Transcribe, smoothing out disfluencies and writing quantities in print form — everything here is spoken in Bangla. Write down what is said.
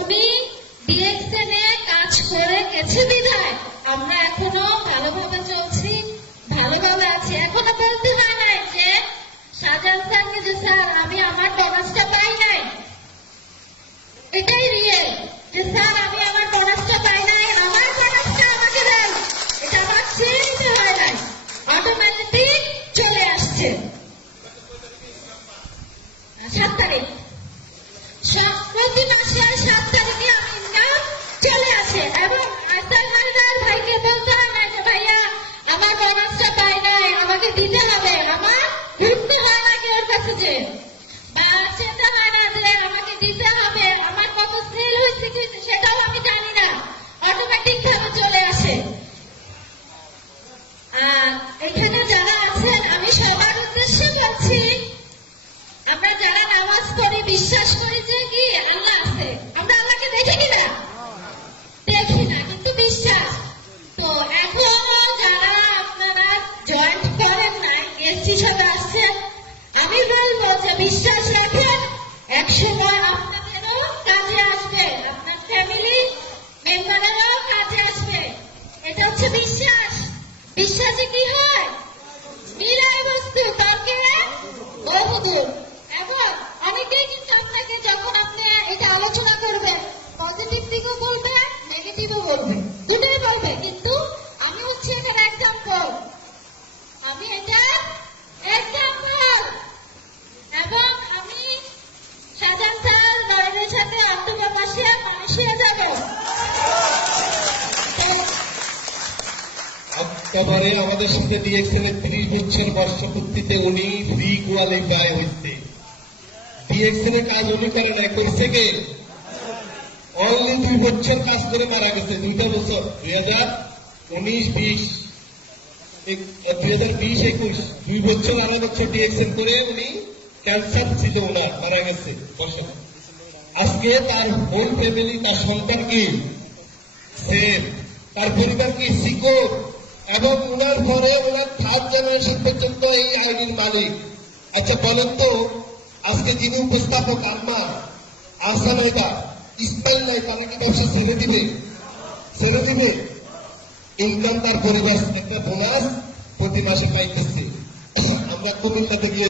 উনি ডিএক্সএন এ কাজ করে গেছে বিধায় আমরা এখনো ভালোভাবে চলছি, ভালোভাবে আছি। এখনো বলতে হয় নাই যে শাহজাহান স্যারকে যে স্যার আমি আমার বোনাসটা পাই নাই, এটাই রিয়েল যে স্যার আমি আমার বোনাসটা পাই নাই, আমার বোনাসটা আমাকে দেন, এটা আমার চেয়ে নিতে হয় নাই, অটোমেটিক চলে আসছে। 7 তারিখ প্রতি মাসের 7 তারিখে আমি ইনকাম চলে আসে এবং আসার হালদার ভাইকে বলতে হয় না যে ভাইয়া আমার বোনাসটা পাই নাই আমাকে দিতে হবে, আমার ঘুরতে হয় না কেউ কাছে যে বা চেতে হয় না যে আমাকে দিতে হবে, আমার কত সেল হয়েছে কি সেটাও আমি জানি না, অটোমেটিক ভাবে চলে আসে। আর এখানে যারা আছেন আমি সবার উদ্দেশ্যে বলছি, আমরা যারা নামাজ পড়ি বিশ্বাস করি যে কি আল্লাহ আছে, আমরা আল্লাহকে দেখি কিনা, দেখি না কিন্তু বিশ্বাস। তো এখনো যারা আপনারা জয়েন্ট করেন নাই, গেস্ট হিসাবে আসছেন, আমি বলবো যে বিশ্বাস রাখেন, একসময় আপনাদেরও কাজে আসবে, আপনার ফ্যামিলি মেম্বারেরও কাজে আসবে। এটা হচ্ছে বিশ্বাস। বিশ্বাসে কি হয়? নিরায় বস্তু তর্কে বহুদূর। এবং অনেকেই কিন্তু আপনাকে যখন আপনি এটা আলোচনা করবেন পজিটিভ দিকও বলবে, নেগেটিভও বলবে, দুটোই বলবে, কিন্তু আমি হচ্ছে এখানে এক্সাম্পল, আমি এটা এক্সাম্পল। এবং আমি শাহজাহান স্যার নয়নের সাথে আত্মপ্রকাশে মালয়েশিয়া যাব। একেবারে আমাদের সাথে ডিএক্সএল এর 30 বছর বর্ষপূর্তিতে উনি ফ্রি কোয়ালিফাই হইতে ডিএক্সএল এর কাজ উনি করে নাই, করছে কে? অনলি 2 বছর কাজ করে মারা গেছে। 2টা বছর 2019-20 2020-21 2 বছর 2.5 বছর ডিএক্সএল করে উনি ক্যান্সার ছিল ওনার, মারা গেছে বছর। আজকে তার হোল ফ্যামিলি, তার সন্তান কি সেফ, তার পরিবার কি সিকিউর, এবং ওনার পরে ওনার 3rd জেনারেশন পর্যন্ত এই আইডির মালিক। আচ্ছা বলেন তো, আজকে যিনি উপস্থাপক আলমার আসানাইবা ইসমাইল নাই, তারা কি ব্যবসা ছেড়ে দিবে? ছেড়ে দিবে? ইনকাম তার পরিবার একটা বোনাস প্রতি মাসে পাইতেছে। আমরা কুমিল্লাতে গিয়ে